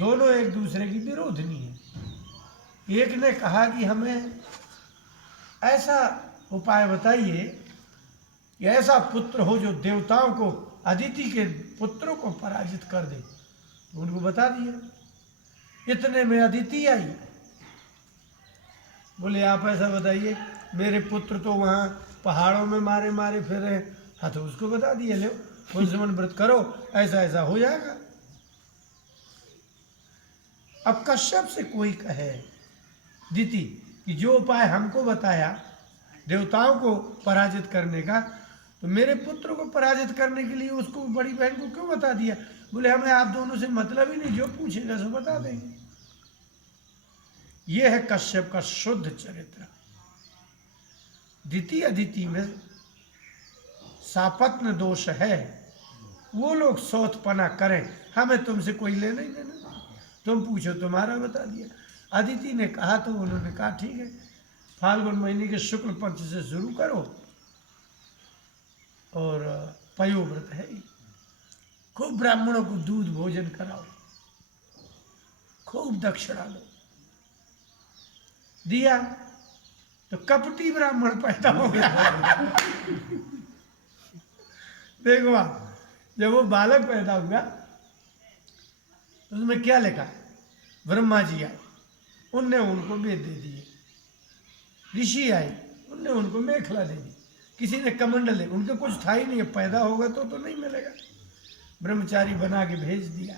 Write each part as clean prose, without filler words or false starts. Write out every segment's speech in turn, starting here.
दोनों एक दूसरे की विरोधनी है। एक ने कहा कि हमें ऐसा उपाय बताइए कि ऐसा पुत्र हो जो देवताओं को, अदिति के पुत्रों को पराजित कर दे। तो उनको बता दिया। इतने में अदिति आई, बोले आप ऐसा बताइए, मेरे पुत्र तो वहाँ पहाड़ों में मारे मारे फिर रहे। हाँ तो उसको बता दिया, लो पुंसवन व्रत करो, ऐसा ऐसा हो जाएगा। अब कश्यप से कोई कहे दिति कि जो उपाय हमको बताया देवताओं को पराजित करने का, तो मेरे पुत्र को पराजित करने के लिए उसको बड़ी बहन को क्यों बता दिया? बोले हमें आप दोनों से मतलब ही नहीं, जो पूछेगा सो बता देंगे। यह है कश्यप का शुद्ध चरित्र। दिति अदिति में सापत्न दोष है। वो लोग सौतपना करें, हमें तुमसे कोई लेना ही देना, तुम पूछो तुम्हारा बता दिया। अदिति ने कहा तो उन्होंने कहा ठीक है, फाल्गुन महीने के शुक्ल पक्ष से शुरू करो और पयोव्रत है, खूब ब्राह्मणों को दूध भोजन कराओ, खूब दक्षिणा लो। दिया तो कपटी ब्राह्मण पैदा हो गया। देखो आप, जब वो बालक पैदा हुआ उसमें क्या लिखा? ब्रह्मा जी आए, उनने उनको वेद दे दिए। ऋषि आए, उनने उनको मेखला दे दी। किसी ने कमंडल दे, उनके कुछ था ही नहीं, पैदा होगा तो नहीं मिलेगा। ब्रह्मचारी बना के भेज दिया।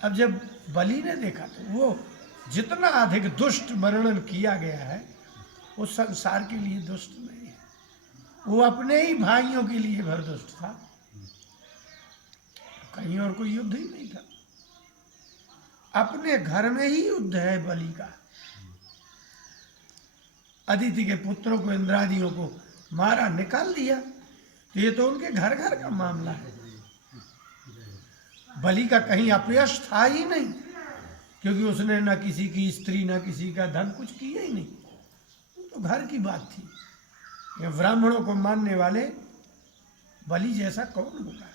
अब जब बलि ने देखा तो वो जितना अधिक दुष्ट वर्णन किया गया है वो संसार के लिए दुष्ट नहीं है, वो अपने ही भाइयों के लिए भर दुष्ट था, कहीं और कोई युद्ध ही नहीं था। अपने घर में ही युद्ध है बलि का। अदिति के पुत्रों को, इंद्रादियों को मारा, निकाल दिया, तो ये तो उनके घर घर का मामला है। बलि का कहीं अपयश था ही नहीं, क्योंकि उसने ना किसी की स्त्री ना किसी का धन कुछ किया ही नहीं, तो घर की बात थी। ये ब्राह्मणों को मानने वाले बलि जैसा कौन होगा?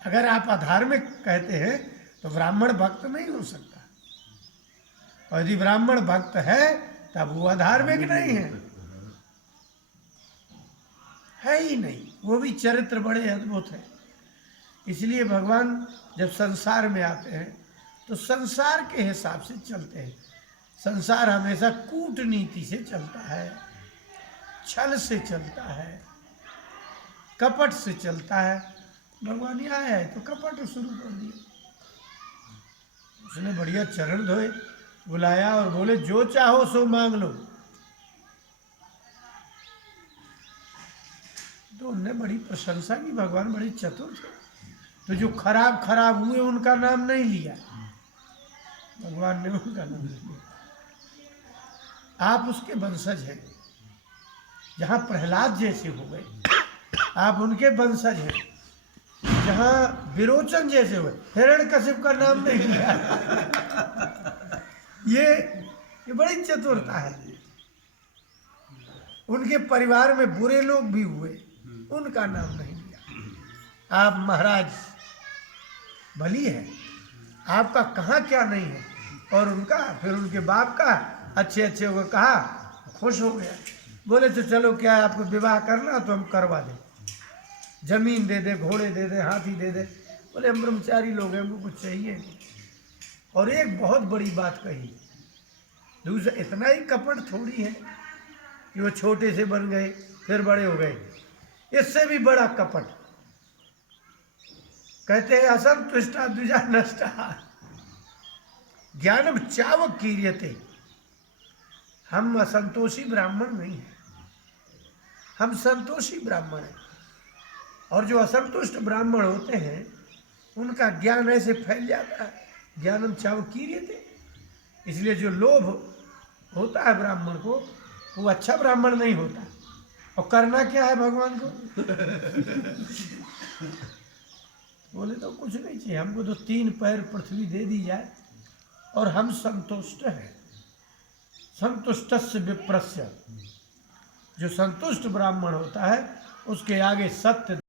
अगर आप अधार्मिक कहते हैं तो ब्राह्मण भक्त नहीं हो सकता, और यदि ब्राह्मण भक्त है तब वो अधार्मिक नहीं है ही नहीं। वो भी चरित्र बड़े अद्भुत है। इसलिए भगवान जब संसार में आते हैं तो संसार के हिसाब से चलते हैं। संसार हमेशा कूटनीति से चलता है, छल से चलता है, कपट से चलता है। भगवान यहाँ आया है तो कपट शुरू कर दिया। उसने बढ़िया चरण धोए, बुलाया और बोले जो चाहो सो मांग लो। तो उनने बड़ी प्रशंसा की, भगवान बड़े चतुर थे। तो जो खराब खराब हुए उनका नाम नहीं लिया, भगवान ने उनका नाम लिया। आप उसके वंशज हैं, जहाँ प्रहलाद जैसे हो गए आप उनके वंशज हैं, जहाँ विरोचन जैसे हुए, हिरण्यकशिप का नाम नहीं लिया। ये बड़ी चतुरता है। उनके परिवार में बुरे लोग भी हुए, उनका नाम नहीं लिया। आप महाराज बलि है, आपका कहाँ क्या नहीं है, और उनका, फिर उनके बाप का अच्छे अच्छे को कहा, खुश हो गया। बोले तो चलो क्या है, आपको विवाह करना तो हम करवा दें, जमीन दे दे, घोड़े दे दे, हाथी दे दे। बोले हम ब्रह्मचारी लोग हैं, हमको कुछ चाहिए नहीं। और एक बहुत बड़ी बात कही, दूसरा इतना ही कपट थोड़ी है कि वो छोटे से बन गए फिर बड़े हो गए, इससे भी बड़ा कपट। कहते हैं असंतुष्टा द्विजा नष्टा ज्ञानम चावक कीर्यते। हम असंतोषी ब्राह्मण नहीं हैं, हम संतोषी ब्राह्मण हैं। और जो असंतुष्ट ब्राह्मण होते हैं उनका ज्ञान ऐसे फैल जाता है, ज्ञानम चावक कीर्यते। इसलिए जो लोभ होता है ब्राह्मण को, वो अच्छा ब्राह्मण नहीं होता। और करना क्या है भगवान को? बोले तो कुछ नहीं चाहिए, हमको तो 3 पैर पृथ्वी दे दी जाए और हम संतुष्ट हैं। संतुष्टस्य विप्रस्य, जो संतुष्ट ब्राह्मण होता है उसके आगे सत्य